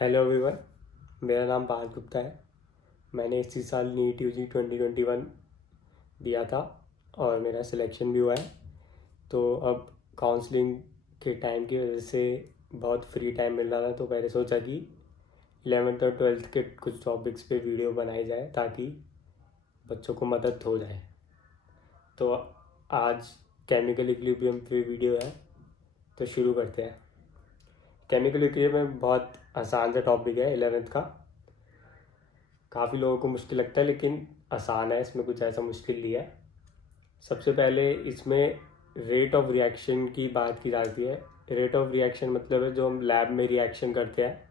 Hello everyone. मेरा नाम पार्थ गुप्ता है। मैंने इसी साल नीट यूजी 2021 दिया था और मेरा सिलेक्शन भी हुआ है। तो अब काउंसलिंग के टाइम की वजह से बहुत फ्री टाइम मिल रहा था, तो मैंने सोचा कि 11th और 12th के कुछ टॉपिक्स पे वीडियो बनाई जाए ताकि बच्चों को मदद हो जाए। तो आज केमिकल इक्विलिब्रियम पे वीडियो है, तो शुरू करते हैं। केमिकल इक्विलिब्रियम बहुत आसान सा टॉपिक है 11th का। काफ़ी लोगों को मुश्किल लगता है लेकिन आसान है, इसमें कुछ ऐसा मुश्किल नहीं है। सबसे पहले इसमें रेट ऑफ रिएक्शन की बात की जाती है। रेट ऑफ रिएक्शन मतलब है जो हम लैब में रिएक्शन करते हैं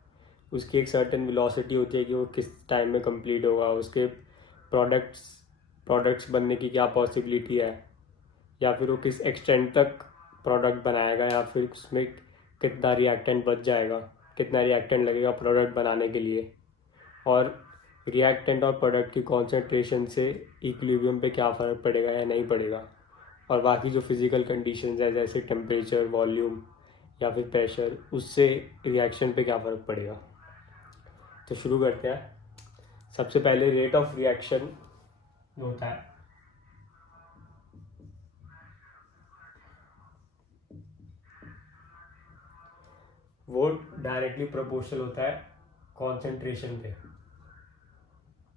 उसकी एक सर्टेन वेलोसिटी होती है कि वो किस टाइम में कंप्लीट होगा, उसके प्रोडक्ट्स प्रोडक्ट्स बनने की क्या पॉसिबिलिटी है, या फिर वो किस एक्सटेंट तक प्रोडक्ट बनाएगा, या फिर उसमें कितना रिएक्टेंट बच जाएगा, कितना रिएक्टेंट लगेगा प्रोडक्ट बनाने के लिए, और रिएक्टेंट और प्रोडक्ट की कॉन्सेंट्रेशन से इक्विलिब्रियम पे क्या फ़र्क पड़ेगा या नहीं पड़ेगा, और बाकी जो फिज़िकल कंडीशंस है जैसे टेम्परेचर, वॉल्यूम या फिर प्रेशर, उससे रिएक्शन पे क्या फ़र्क पड़ेगा। तो शुरू करते हैं। सबसे पहले रेट ऑफ रिएक्शन जो होता है वो डायरेक्टली प्रोपोर्शनल होता है कॉन्सेंट्रेशन पे।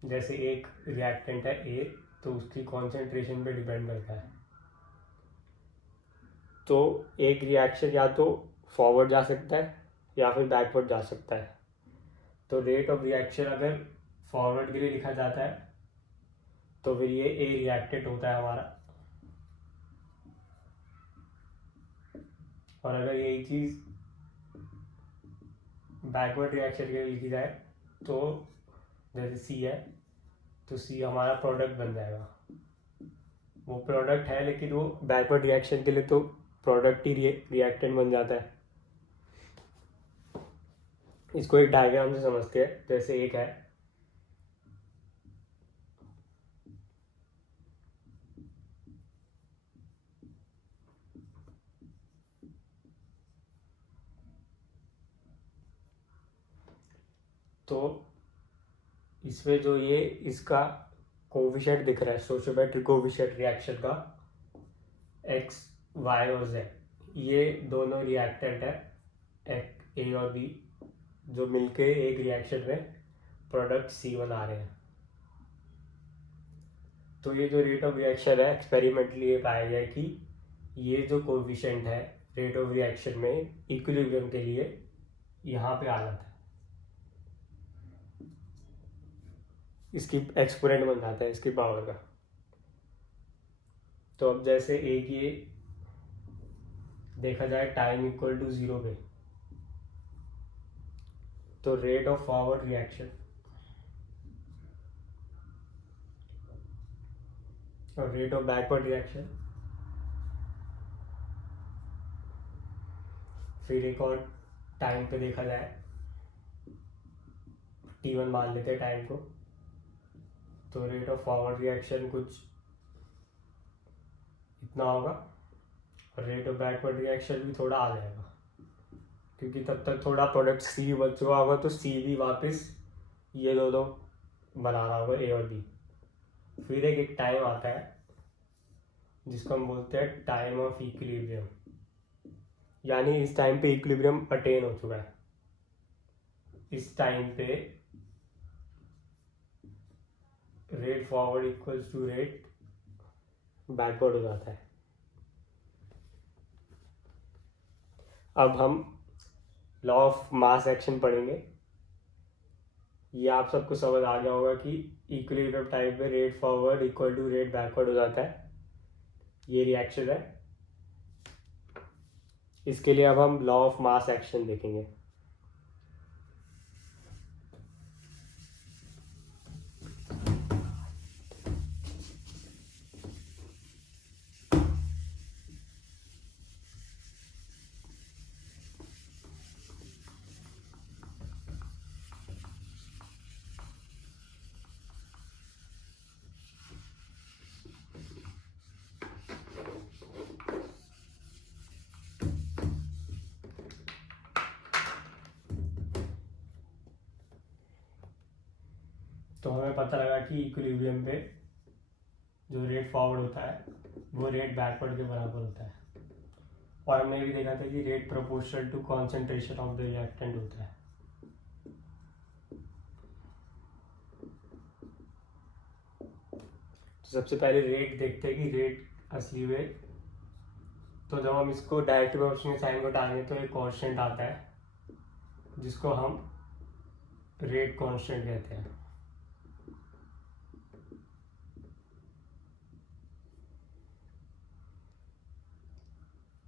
जैसे एक रिएक्टेंट है ए, तो उसकी कॉन्सेंट्रेशन पे डिपेंड करता है। तो एक रिएक्शन या तो फॉरवर्ड जा सकता है या फिर बैकवर्ड जा सकता है। तो रेट ऑफ रिएक्शन अगर फॉरवर्ड के लिए लिखा जाता है तो फिर ये ए रिएक्टेंट होता है हमारा, और अगर यही चीज़ बैकवर्ड रिएक्शन के लिए लिखी जाए तो जैसे सी है, तो सी हमारा प्रोडक्ट बन जाएगा। वो प्रोडक्ट है लेकिन वो बैकवर्ड रिएक्शन के लिए तो प्रोडक्ट ही रिएक्टेंट बन जाता है। इसको एक डायग्राम से समझते हैं। जैसे एक है, तो इसमें जो ये इसका कोविशेंट दिख रहा है, स्टोइचोमेट्रिक कोविशेंट रिएक्शन का, एक्स वाई और जेड, ये दोनों रिएक्टेंट है ए और बी, जो मिलके एक रिएक्शन में प्रोडक्ट सी बना रहे हैं। तो ये जो रेट ऑफ रिएक्शन है, एक्सपेरिमेंटली ये पाया गया कि ये जो कोविशेंट है रेट ऑफ रिएक्शन में इक्विलिब्रियम के लिए यहाँ पे आ जाता है, इसकी एक्सपोनेंट बन जाता है इसकी पावर का। तो अब जैसे एक ये देखा जाए टाइम इक्वल टू 0 पे, तो रेट ऑफ फॉरवर्ड रिएक्शन और रेट ऑफ बैकवर्ड रिएक्शन, फिर एक और टाइम पे देखा जाए, T1 मान लेते हैं टाइम को, तो रेट ऑफ फॉरवर्ड रिएक्शन कुछ इतना होगा और रेट ऑफ बैकवर्ड रिएक्शन भी थोड़ा आ जाएगा, क्योंकि तब तक थोड़ा प्रोडक्ट सी बच चुका होगा, तो सी भी वापस ये दो बना रहा होगा ए और बी। फिर एक टाइम आता है जिसको हम बोलते हैं टाइम ऑफ इक्विलिब्रियम, यानी इस टाइम पे इक्विलिब्रियम अटेन हो चुका है। इस टाइम पे rate forward equals to rate backward हो जाता है। अब हम लॉ ऑफ मास एक्शन पढ़ेंगे। ये आप सबको समझ आ गया होगा कि इक्विलिब्रियम टाइम पे rate forward equal to rate backward हो जाता है। ये रिएक्शन है। इसके लिए अब हम लॉ ऑफ मास एक्शन देखेंगे। तो हमें पता लगा कि इक्विलिब्रियम पे जो रेट फॉरवर्ड होता है वो रेट बैकवर्ड के बराबर होता है। और हमने ये भी देखा था कि rate proportional to concentration of the reactant होता है। तो सबसे पहले रेट देखते हैं कि रेट असली में, तो जब हम इसको डायरेक्ट प्रोपोर्शनल साइन को डालेंगे तो एक कांस्टेंट आता है जिसको हम रेट कांस्टेंट कहते हैं।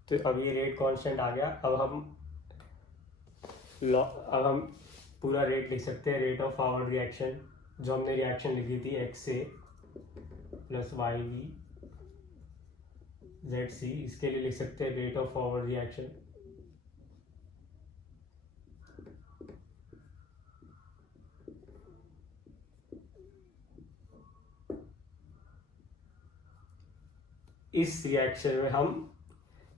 तो अब ये रेट कांस्टेंट आ गया। अब हम पूरा रेट लिख सकते हैं, रेट ऑफ फॉरवर्ड रिएक्शन, जो हमने रिएक्शन लिखी थी X A plus Y B Z C, इसके लिए लिख सकते हैं रेट ऑफ फॉरवर्ड रिएक्शन इस रिएक्शन में हम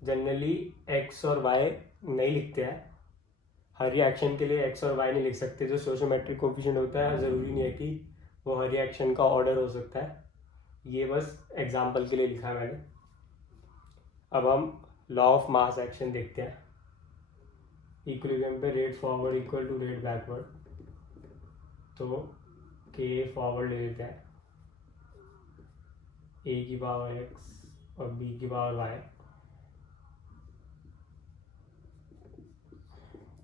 जनरली एक्स और वाई नहीं लिखते हैं। हर रिएक्शन के लिए एक्स और वाई नहीं लिख सकते। जो स्टोइचोमेट्रिक कोफिशिएंट होता है ज़रूरी नहीं है कि वो हर रिएक्शन का ऑर्डर हो सकता है। ये बस एग्जांपल के लिए लिखा है मैंने। अब हम लॉ ऑफ मास एक्शन देखते हैं। इक्विलिब्रियम पे rate forward equal to rate backward, तो के फॉरवर्ड ले लेते हैं, ए की पावर एक्स और बी की power Y,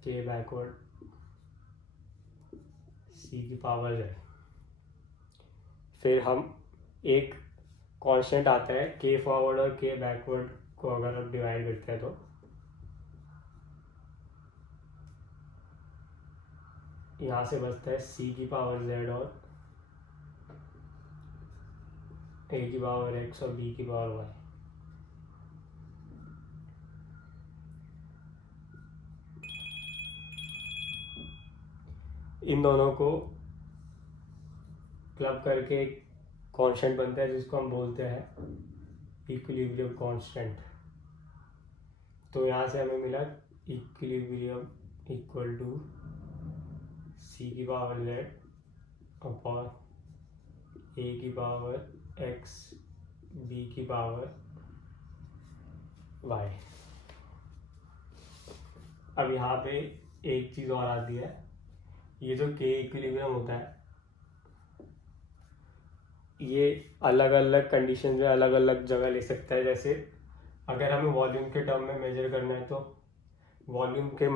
K backward C की पावर जेड। फिर हम एक कांस्टेंट आता है के फॉरवर्ड और के बैकवर्ड को अगर हम डिवाइड करते हैं तो यहाँ से बचता है सी की पावर जेड और ए की पावर एक्स और बी की पावर वाई। इन दोनों को क्लब करके एक कांस्टेंट बनता है जिसको हम बोलते हैं इक्विलिब्रियम कांस्टेंट। तो यहाँ से हमें मिला इक्विलिब्रियम इक्वल टू सी की पावर जेड अपॉन ए की पावर एक्स बी की पावर वाई। अब यहाँ पे एक चीज़ और आती है, ये जो के इक्विलिब्रियम होता है ये अलग अलग कंडीशन में अलग अलग जगह ले सकता है। जैसे अगर हमें वॉल्यूम के टर्म में मेजर करना है तो वॉल्यूम के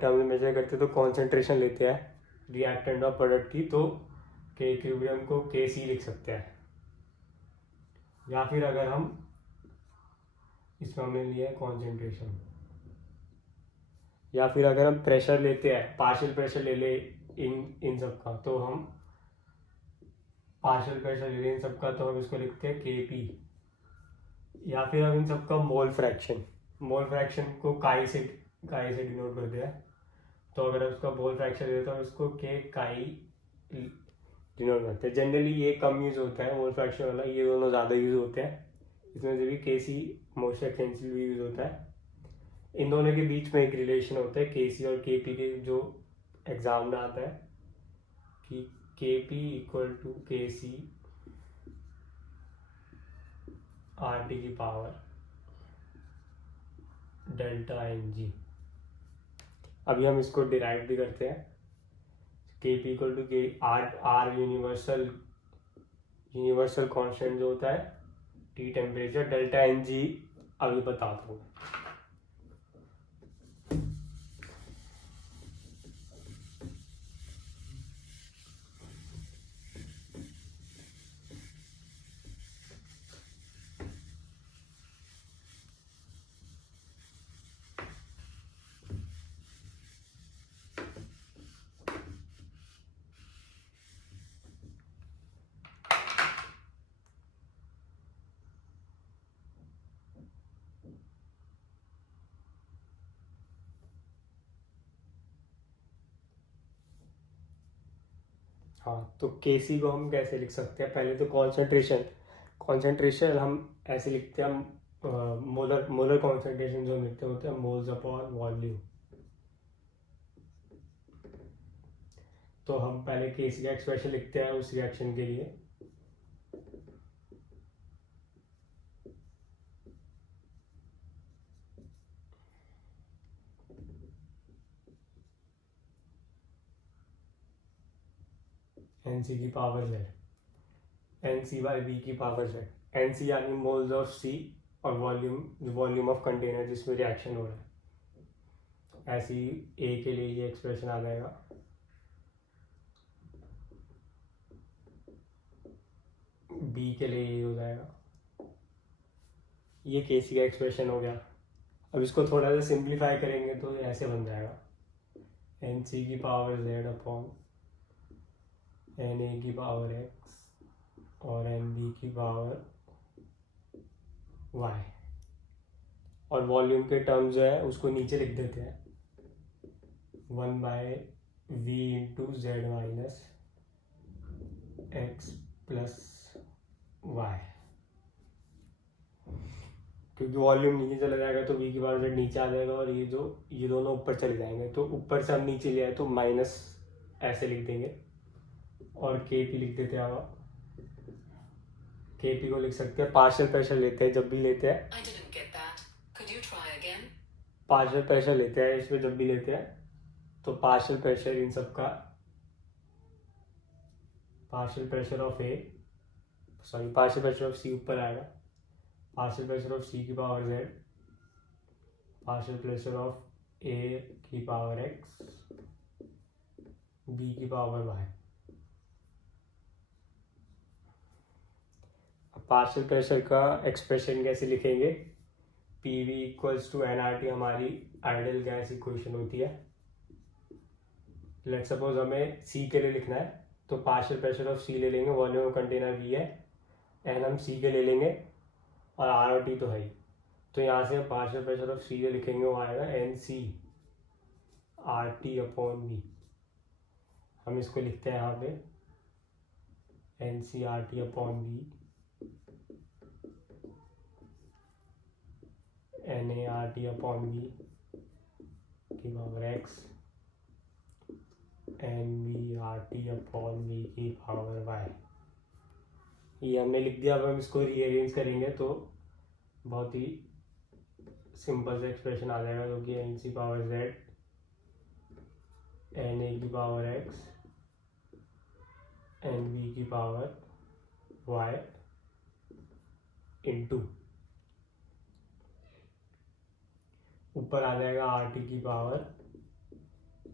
टर्म में मेजर करते तो कॉन्सेंट्रेशन लेते हैं रिएक्टेंट और प्रोडक्ट की, तो के इक्विलिब्रियम को के सी लिख सकते हैं। या फिर अगर हम इसमें हमने लिया है कॉन्सेंट्रेशन, या फिर अगर हम प्रेशर लेते हैं, पार्शियल प्रेशर ले ले इन सब का, तो हम पार्शियल प्रेशर ले लें इन सब का तो हम इसको लिखते हैं के पी। या फिर हम इन सब का मोल फ्रैक्शन को काई से डिनोट करते हैं। तो अगर उसका मोल फ्रैक्शन लेते हैं तो हम इसको के काई डिनोट करते हैं। जनरली ये कम यूज़ होता है मोल फ्रैक्शन वाला, ये दोनों ज़्यादा यूज़ होते हैं। इसमें से भी के सी मोस्ट एक्सटेंसिवली यूज़ होता है। इन दोनों के बीच में एक रिलेशन होता है के सी और के पी के, जो एग्जाम में आता है कि के P equal to K C R T की पावर डेल्टा एन जी। अभी हम इसको डिराइव भी करते हैं। K P equal to K R universal constant जो होता है T temperature, delta N G अभी बताता हूँ। हाँ, तो के सी को हम कैसे लिख सकते हैं? पहले तो कॉन्सेंट्रेशन हम ऐसे लिखते हैं, हम मोलर कॉन्सेंट्रेशन जो हम लिखते होते हैं मोल्स अपॉन वॉल्यूम। तो हम पहले केसी का एक्सप्रेशन लिखते हैं उस रिएक्शन के लिए। NC की power Z, NC by V की पावर Z। NC यानी मोल्स ऑफ C और वॉल्यूम ऑफ कंटेनर जिसमें रिएक्शन हो रहा है। ऐसे ही A के लिए ये एक्सप्रेशन आ जाएगा। B के लिए ये हो जाएगा। ये केसी का एक्सप्रेशन हो गया। अब इसको थोड़ा सा सिंप्लीफाई करेंगे तो ऐसे बन जाएगा NC की पावर Z अपॉन NA की पावर X और NB की पावर Y। और वॉल्यूम के टर्म जो है उसको नीचे लिख देते हैं 1/V into Z minus X plus Y। क्योंकि वॉल्यूम नीचे चला जाएगा तो V की पावर Z नीचे आ जाएगा और ये दोनों ऊपर चले जाएंगे, तो ऊपर से हम नीचे ले आए तो माइनस ऐसे लिख देंगे और KP लिख देते हैं। अब KP को लिख सकते हैं, पार्शियल प्रेशर लेते हैं जब भी लेते हैं, पार्शियल प्रेशर लेते हैं इसमें जब भी लेते हैं तो पार्शियल प्रेशर इन सब का, पार्शियल प्रेशर ऑफ C ऊपर आएगा, पार्शियल प्रेशर ऑफ C की power Z, partial pressure of A की पावर X, B की पावर Y। पार्शियल प्रेशर का एक्सप्रेशन कैसे लिखेंगे? PV इक्वल्स टू nRT हमारी आइडियल गैस इक्वेशन होती है। लेट्स सपोज हमें C के लिए लिखना है तो पार्शियल प्रेशर ऑफ C ले लेंगे, वॉल्यूम ऑफ कंटेनर V है, N हम C के ले लेंगे और RT तो है ही, तो यहाँ से हम पार्शियल प्रेशर ऑफ C लिखेंगे, वो आएगा NC RT अपॉन V। हम इसको लिखते हैं यहाँ पे NC RT upon V, NA RT upon V की power X, NV RT upon V की पावर Y। ये हमने लिख दिया। अब हम इसको रीअरेंज करेंगे तो बहुत ही सिंपल से एक्सप्रेशन आ जाएगा, जो कि NC पावर Z NA की पावर X NV की पावर Y इंटू ऊपर आ जाएगा RT की power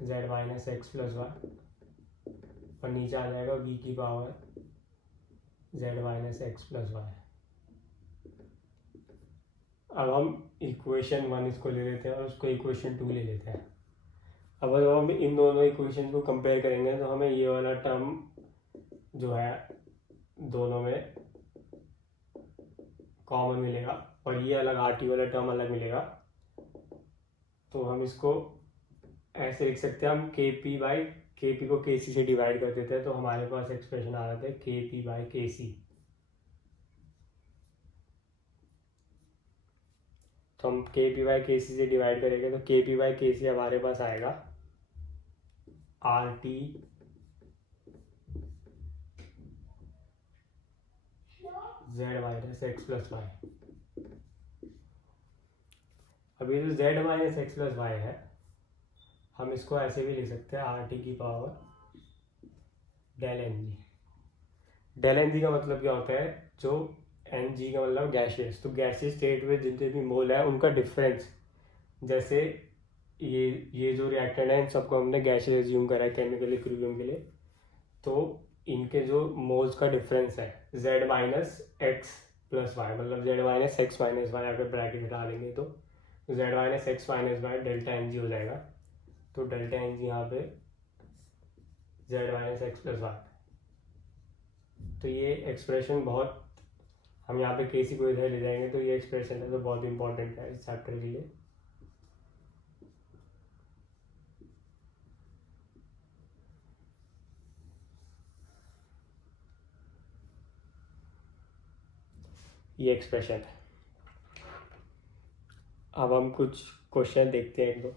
Z minus X plus Y और नीचे आ जाएगा V की power Z minus X plus Y। अब हम इक्वेशन 1 इसको ले लेते हैं और उसको इक्वेशन 2 ले लेते हैं। अब अगर हम इन दोनों इक्वेशन को कंपेयर करेंगे तो हमें ये वाला टर्म जो है दोनों में कॉमन मिलेगा और ये अलग RT वाला टर्म अलग मिलेगा। तो हम इसको ऐसे लिख सकते हैं, हम KP को KC से डिवाइड कर देते हैं तो हमारे पास एक्सप्रेशन आ जाता है KP/KC। तो हम KP/KC से डिवाइड करेंगे तो KP/KC हमारे पास आएगा RT Z minus X plus Y। अब ये जो Z minus X plus Y है हम इसको ऐसे भी लिख सकते हैं RT की power del NG। Del NG का मतलब क्या होता है, जो NG का मतलब गैसियस, तो गैसियस स्टेट में जितने भी मोल है उनका डिफरेंस। जैसे ये जो रिएक्टेंट है इन सबको हमने गैसियस एज्यूम करा है केमिकल इक्विलिब्रियम के लिए, तो इनके जो मोल्स का डिफरेंस है Z minus X plus Y, मतलब Z minus X minus Y अगर ब्रैकेट हटा देंगे तो Z minus X minus Y delta NG हो जाएगा। तो डेल्टा NG यहाँ पे Z minus X plus Y. तो ये एक्सप्रेशन बहुत, हम यहाँ पे केसी को इधर ले जाएंगे तो ये एक्सप्रेशन है तो बहुत इंपॉर्टेंट है इस चैप्टर के लिए। ये एक्सप्रेशन है। अब हम कुछ क्वेश्चन देखते हैं इनको।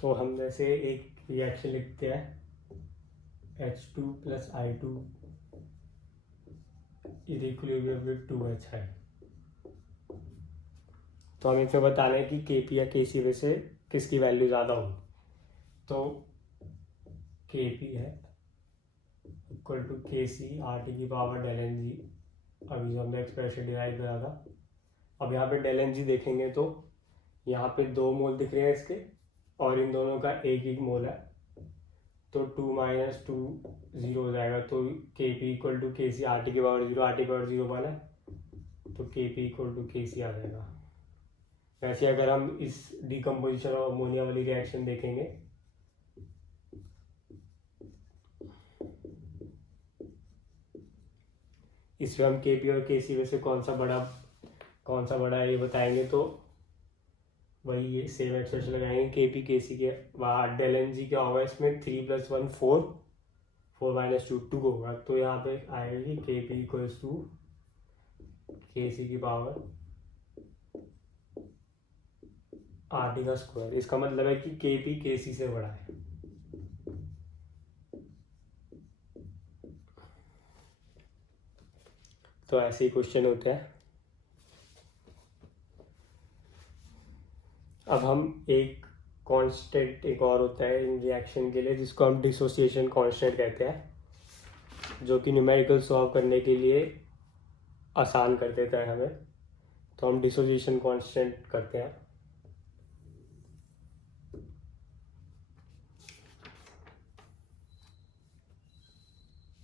तो हम जैसे एक रिएक्शन लिखते हैं H2 + I2 is equilibrium with 2H है। तो हमें इसमें बताना है कि Kp या Kc में से किसकी वैल्यू ज़्यादा होगी। तो Kp है equal to Kc RT⁻ln g। अभी जो हमने एक्सप्रेशन डिराइव करा था, अब यहाँ पे ln g देखेंगे तो यहाँ पे 2 मोल दिख रहे हैं इसके, और इन दोनों का एक एक मोल है, तो 2 - 2 0 हो जाएगा। तो Kp equal to Kc RT⁻0 RT⁻0 वाला, तो Kp इक्वल टू Kc आ जाएगा। वैसे अगर हम इस डिकम्पोजिशन ऑफ अमोनिया वाली रिएक्शन देखेंगे, इसमें हम Kp और Kc में से कौन सा बड़ा है ये बताएंगे। तो वही ये सेम एक्सप्रेशन लगाएंगे Kp Kc के बाद ln g क्या होगा, इसमें 3 + 1 4, 4 - 2 2 होगा। तो यहाँ पे आएगी Kp इक्वल्स टू Kc की पावर RT का स्क्वायर। इसका मतलब है कि Kp Kc से बड़ा है। तो ऐसे ही क्वेश्चन होते हैं। अब हम एक कांस्टेंट एक और होता है इन रिएक्शन के लिए, जिसको हम डिसोसिएशन कांस्टेंट कहते हैं, जो कि न्यूमेरिकल सॉल्व करने के लिए आसान कर देता है हमें। तो हम डिसोसिएशन कांस्टेंट करते हैं।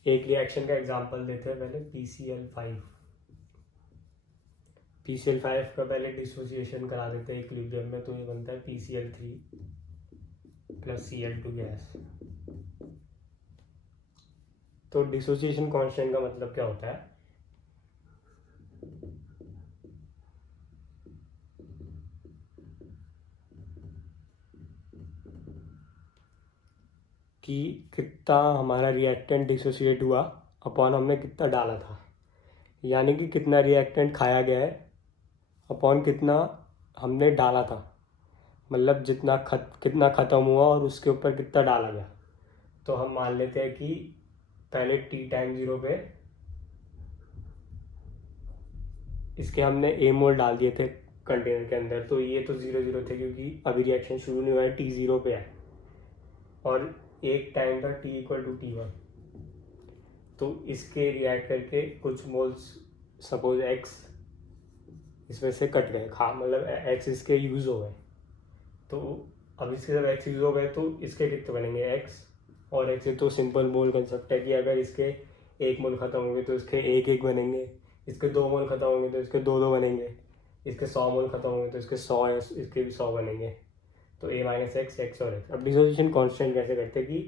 एक रिएक्शन का एग्जांपल देते हैं पहले, PCl5। PCl5 का पहले डिसोसिएशन करा देते हैं इक्विलिब्रियम में, तो ये बनता है PCl3 + Cl2 गैस। तो डिसोसिएशन कांस्टेंट का मतलब क्या होता है कि कितना हमारा रिएक्टेंट डिसोसिएट हुआ अपॉन हमने कितना डाला था, यानी कि कितना रिएक्टेंट खाया गया है अपॉन कितना हमने डाला था, मतलब कितना ख़त्म हुआ और उसके ऊपर कितना डाला गया। तो हम मान लेते हैं कि पहले T टाइम 0 पे इसके हमने A मोल डाल दिए थे कंटेनर के अंदर, तो ये तो 0 0 थे क्योंकि अभी रिएक्शन शुरू नहीं हुआ है, T0 पे है, और एक टाइम था T = T1। तो इसके रिएक्ट करके कुछ मोल्स सपोज X इसमें से कट गए, मतलब X इसके यूज़ हो गए। तो अब इसके जब X यूज़ हो गए तो इसके कितने बनेंगे X और X। तो सिंपल मोल कंसेप्ट है कि अगर इसके 1 मोल ख़त्म होंगे तो इसके 1 1 बनेंगे, इसके 2 मोल ख़त्म होंगे तो इसके 2 2 बनेंगे, इसके 100 मोल ख़त्म होंगे तो इसके 100 या इसके भी 100 बनेंगे। तो A - X X और X। अब डिसोसिएशन कांस्टेंट कैसे करते हैं कि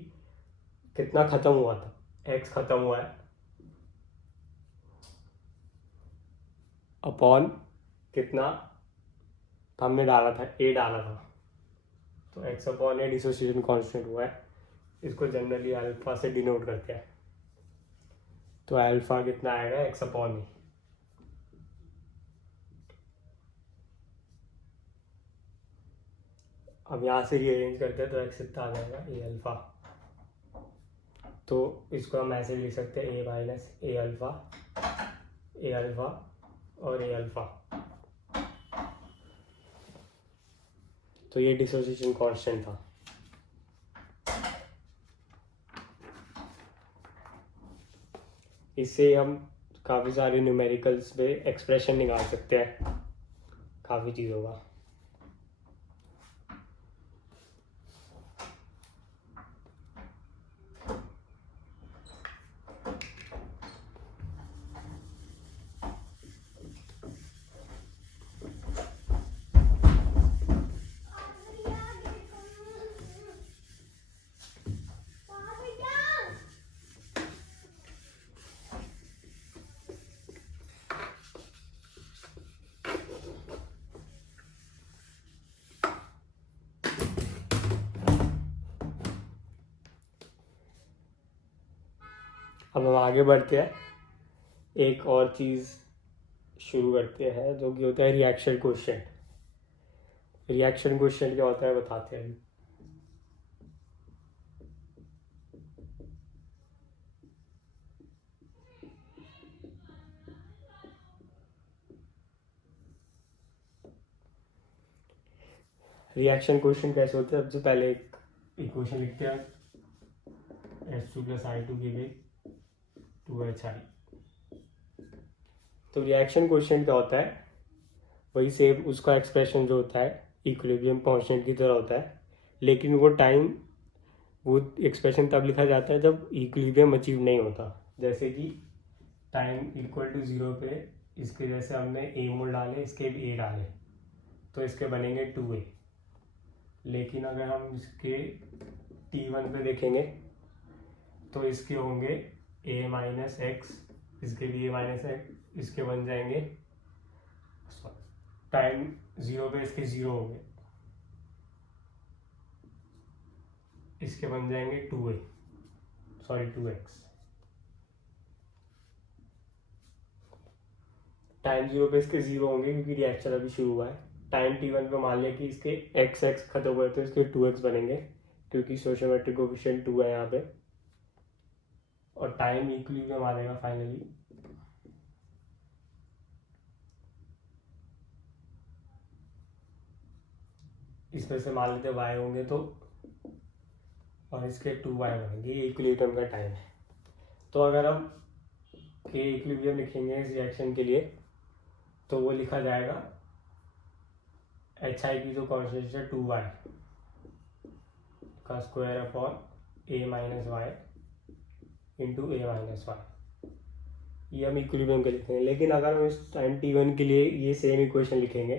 कितना ख़त्म हुआ था, X ख़त्म हुआ है अपॉन कितना हमने डाला था, A डाला था, तो X upon A dissociation constant हुआ है। इसको जनरली अल्फा से डिनोट करते हैं। तो अल्फा कितना आएगा, X अपॉन A। अब यहाँ से रीअरेंज करते हैं तो X कितना आ जाएगा, A अल्फा। तो इसको हम ऐसे लिख सकते हैं A - A alpha, A alpha और A अल्फा। तो ये डिसोसिएशन कांस्टेंट था। इससे हम काफ़ी सारे न्यूमेरिकल्स पे एक्सप्रेशन निकाल सकते हैं काफ़ी चीज़ों का। अब हम आगे बढ़ते हैं, एक और चीज़ शुरू करते हैं जो कि होता है रिएक्शन क्वेश्चन। रिएक्शन क्वेश्चन क्या होता है बताते हैं। रिएक्शन क्वेश्चन कैसे होते हैं, सबसे पहले एक इक्वेशन लिखते हैं H2 + I2 = 2HI। तो रिएक्शन क्वेश्चन क्या होता है, वही सेम उसका एक्सप्रेशन जो होता है इक्विलिब्रियम कांस्टेंट की तरह होता है, लेकिन वो एक्सप्रेशन तब लिखा जाता है जब इक्विलिब्रियम अचीव नहीं होता। जैसे कि टाइम = 0 पे इसके जैसे हमने ए मोल डाले, इसके भी ए डाले, तो इसके बनेंगे 2a। लेकिन अगर हम इसके t1 पे देखेंगे तो इसके होंगे a-x, इसके भी a-x, इसके बन जाएंगे, टाइम 0 पे इसके 0 होंगे, इसके बन जाएंगे 2x। टाइम 0 पे इसके 0 होंगे क्योंकि रिएक्शन अभी शुरू हुआ है। टाइम t1 पे मान लिया कि इसके x खत्म हुए तो इसके 2x बनेंगे क्योंकि स्टोइचोमेट्रिक कोएफिशिएंट 2 है यहाँ पे, और टाइम इक्विलिब्रियम आ जाएगा फाइनली। इसमें से मान लेते y होंगे तो, और इसके 2y बनेंगे, ये इक्विलिब्रियम का टाइम है। तो अगर हम के इक्विलिब्रियम लिखेंगे इस रिएक्शन के लिए तो वो लिखा जाएगा HI की जो कॉन्स्टेंट है 2y का square upon a - y into a - y, ये हम इक्विलिब्रियम के लिखेंगे। लेकिन अगर हम इस टाइम t1 के लिए ये सेम इक्वेशन लिखेंगे,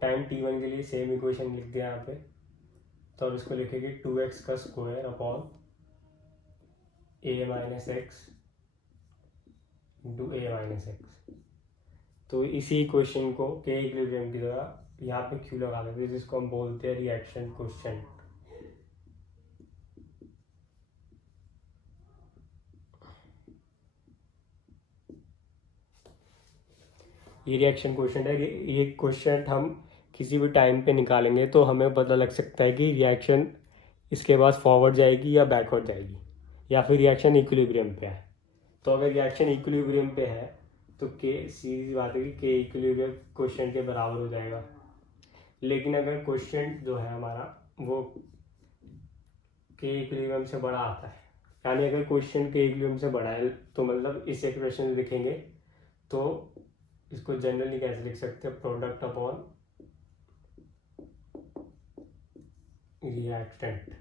टाइम t1 के लिए सेम इक्वेशन लिख दिया यहाँ पे, तो अब इसको लिखेंगे 2x का square upon a - x into a - x। तो इसी क्वेश्चन को के इक्विलिब्रियम की तरह यहाँ पे क्यों लगा देते हैं, जिसको हम बोलते हैं रिएक्शन क्वेश्चन। ये रिएक्शन क्वेश्चन है। ये क्वेश्चन हम किसी भी टाइम पे निकालेंगे तो हमें पता लग सकता है कि रिएक्शन इसके बाद फॉरवर्ड जाएगी या बैकवर्ड जाएगी, या फिर रिएक्शन इक्विलिब्रियम पे है। तो अगर रिएक्शन इक्विलिब्रियम पे है तो के सीधी बात है कि के इक्विलिब्रियम क्वेश्चन के बराबर हो जाएगा। लेकिन अगर क्वेश्चन जो है हमारा वो के इक्विलिब्रियम से बड़ा आता है, यानी अगर क्वेश्चन के इक्विलिब्रियम से बड़ा है तो मतलब इस एक्सप्रेशन लिखेंगे तो इसको जनरली कैसे लिख सकते हैं, प्रोडक्ट अपॉन रिएक्टेंट,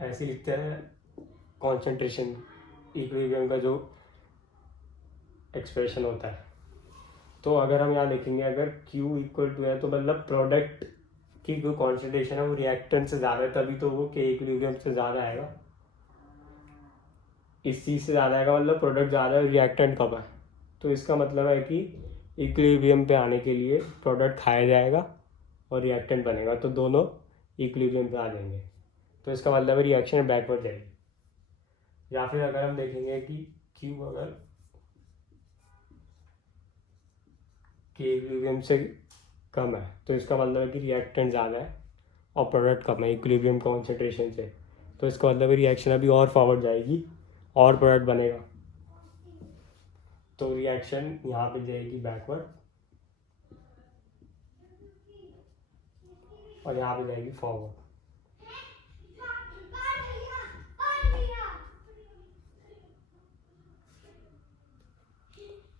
ऐसे लिखते हैं कॉन्सेंट्रेशन इक्विलिब्रियम का जो एक्सप्रेशन होता है। तो अगर हम यहाँ लिखेंगे अगर Q = है तो मतलब प्रोडक्ट की जो कॉन्सेंट्रेशन है वो रिएक्टेंट से ज़्यादा है, तभी तो वो के इक्विलिब्रियम से ज़्यादा आएगा। इस चीज़ से ज़्यादा आएगा मतलब प्रोडक्ट ज़्यादा है, रिएक्टेंट कम है। तो इसका मतलब है कि इक्विलिब्रियम पे आने के लिए प्रोडक्ट खाया जाएगा और रिएक्टेंट बनेगा, तो दोनों इक्विलिब्रियम पे आ जाएंगे। तो इसका मतलब है रिएक्शन बैकवर्ड जाएगी। या फिर अगर हम देखेंगे कि Q अगर के इक्विलिब्रियम से कम है तो इसका मतलब है कि रिएक्टेंट ज़्यादा है और प्रोडक्ट कम है इक्विलिब्रियम कॉन्सेंट्रेशन से, तो इसका मतलब है रिएक्शन अभी और फॉरवर्ड जाएगी और प्रोडक्ट बनेगा। तो रिएक्शन यहाँ पे जाएगी बैकवर्ड और यहाँ पे जाएगी फॉरवर्ड।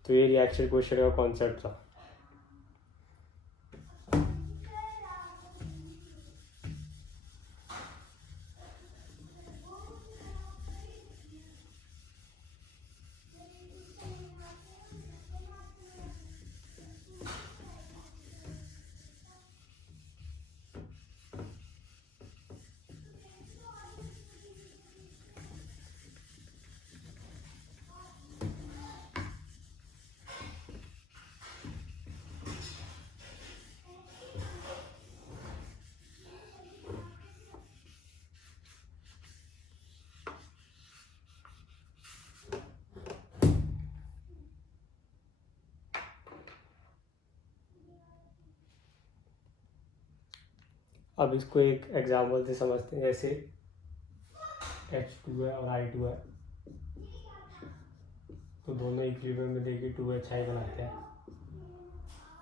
तो ये रिएक्शन क्वेश्चन का कॉन्सेप्ट था। अब इसको एक एग्जाम्पल से समझते हैं। जैसे H2 है और I2 है, तो दोनों इक्विलिब्रियम में देखिए 2HI बनाते हैं।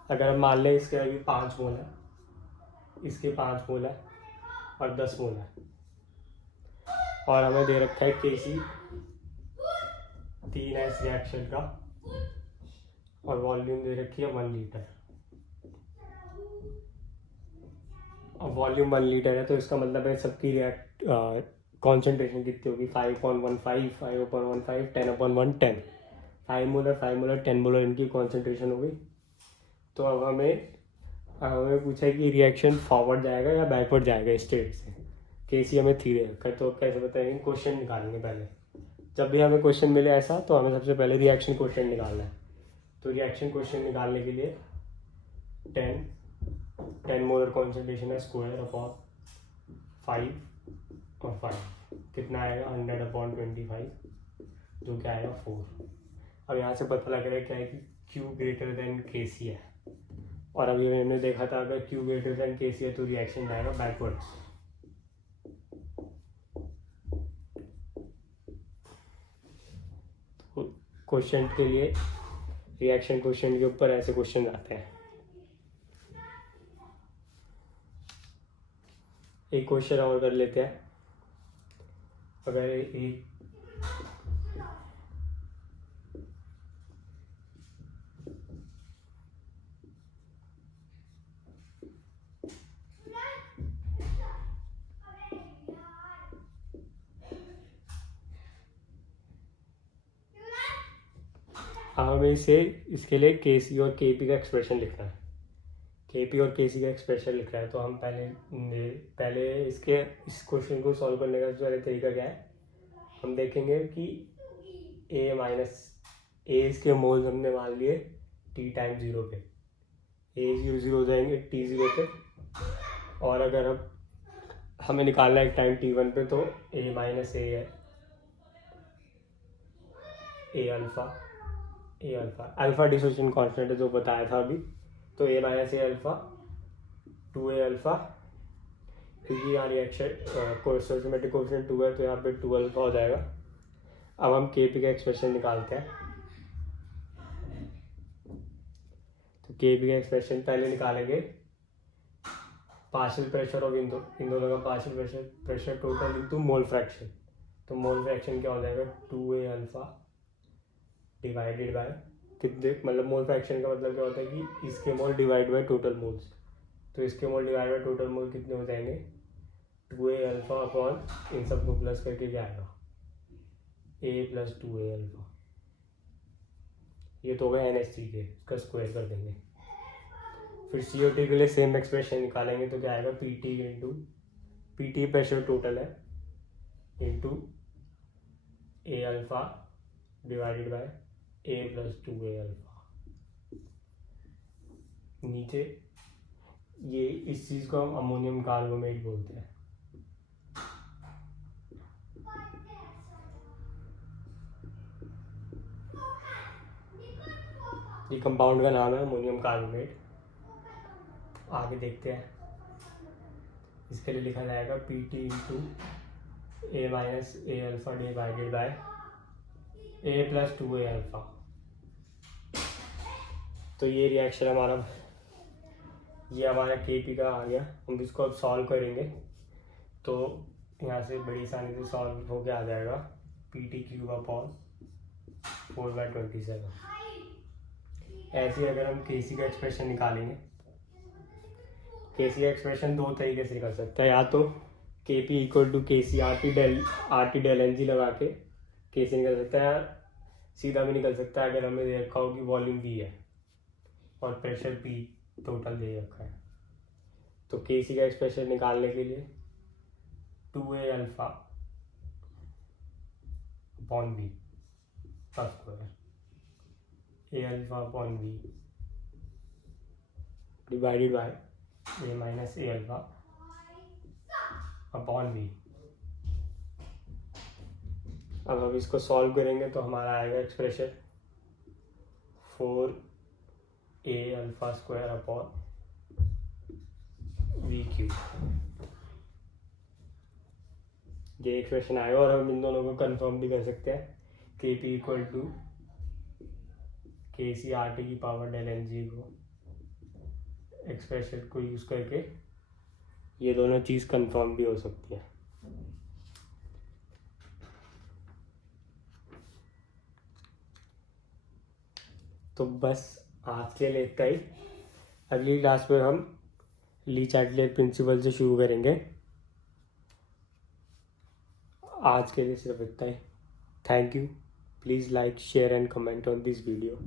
अगर हम मान लें इसके अभी 5 मोल है इसके 5 मोल है और 10 मोल है, और हमें दे रखा है केसी 3 है इस रिएक्शन का, और वॉल्यूम दे रखी है 1 लीटर। और वॉल्यूम 1 लीटर है तो इसका मतलब है सबकी कॉन्सेंट्रेशन कितनी होगी, 5.15, 5.15, 10/1, 10, 5 मोलर 5 मोलर 10 मोलर इनकी कॉन्सेंट्रेशन होगी। तो अब हमें पूछा है कि रिएक्शन फॉरवर्ड जाएगा या बैकवर्ड जाएगा स्टेट से। केसी हमें 3 दे रखा है, तो कैसे बताएंगे, क्वेश्चन निकालेंगे पहले। जब भी हमें क्वेश्चन मिले ऐसा तो हमें सबसे पहले रिएक्शन क्वेश्चन निकालना है। तो रिएक्शन क्वेश्चन निकालने के लिए 10 मोलर कॉन्सेंट्रेशन है स्क्वायर अपॉन 5 और 5 कितना आएगा 100/25, जो क्या आएगा 4। अब यहाँ से पता लग रहा है क्या है कि Q ग्रेटर देन KC है, और अभी हमने देखा था अगर Q ग्रेटर देन KC है तो रिएक्शन जाएगा बैकवर्ड्स। तो क्वेश्चन के लिए रिएक्शन क्वेश्चन के ऊपर ऐसे क्वेश्चन आते हैं। एक क्वेश्चन और कर लेते हैं। अगर एक हमें इसके लिए KC और KP का एक्सप्रेशन लिखना है। KP और KC का एक्सप्रेशन लिख रहा है तो हम पहले इस क्वेश्चन को सॉल्व करने का जो तरीका क्या है, हम देखेंगे कि A इसके मोल्स हमने मान लिए T टाइम 0 पे, A 0 हो जाएंगे T 0 पे, और अगर हमें निकालना है टाइम T1 पे तो A है A अल्फा डिसोसिएशन कांस्टेंट है जो बताया था अभी, तो A अल्फा 2A अल्फा, क्योंकि यहाँ रिएक्शन स्टोइचोमेट्रिक कोएफिशिएंट 2 है तो यहाँ पे 2 अल्फा हो जाएगा। अब हम KP का एक्सप्रेशन निकालते हैं। तो KP का एक्सप्रेशन पहले निकालेंगे पार्शियल प्रेशर और इन दोनों का partial pressure total into mole fraction. तो मोल फ्रैक्शन क्या हो जाएगा 2A अल्फा डिवाइडेड बाय कितने, मतलब मोल फ्रैक्शन का मतलब क्या होता है कि इसके मोल डिवाइड बाय टोटल मोल्स, तो इसके मोल डिवाइड बाय टोटल मोल कितने हो जाएंगे 2A अल्फा अपॉन इन सब को प्लस करके क्या आएगा A + 2A अल्फा। ये तो हो गया NH3 के, इसका स्क्वायर कर देंगे। फिर CO2 के लिए सेम एक्सप्रेशन निकालेंगे तो क्या आएगा PT प्रेशर टोटल है into A alpha divided by A + 2A alpha. नीचे ये इस चीज़ को हम अमोनियम कार्बोनेट बोलते हैं। ये कंपाउंड का नाम है अमोनियम कार्बोनेट। आगे देखते हैं, इसके लिए लिखा जाएगा PT into A alpha divided by A + 2A alpha. तो ये रिएक्शन हमारा KP का आ गया। हम इसको अब सॉल्व करेंगे तो यहाँ से बड़ी आसानी से सॉल्व होके आ जाएगा PT³ अपॉन 4/27। ऐसे अगर हम KC का एक्सप्रेशन निकालेंगे, KC का एक्सप्रेशन दो तरीके से निकल सकता है, या तो KP = KC RT del NG लगा के KC निकल सकता है, सीधा भी निकल सकता है अगर हमें दे रखा हो कि वॉल्यूम V है और प्रेशर P टोटल दे रखा है। तो KC का एक्सप्रेशन निकालने के लिए 2A अल्फा अपॉन V का square, A alpha upon V divided by A alpha upon V। अब हम इसको सॉल्व करेंगे तो हमारा आएगा expression 4A alpha square upon V³। ये एक्सप्रेशन आएगा, और हम इन दोनों को कंफर्म भी कर सकते हैं। KP = KC RT की पावर del NG को एक्सप्रेशन को यूज करके ये दोनों चीज़ कंफर्म भी हो सकती है। तो बस आज के लिए इतना ही। अगली क्लास में हम ली चैटलेट प्रिंसिपल से शुरू करेंगे। आज के लिए सिर्फ इतना ही। Thank you. Please like, share and comment on this video.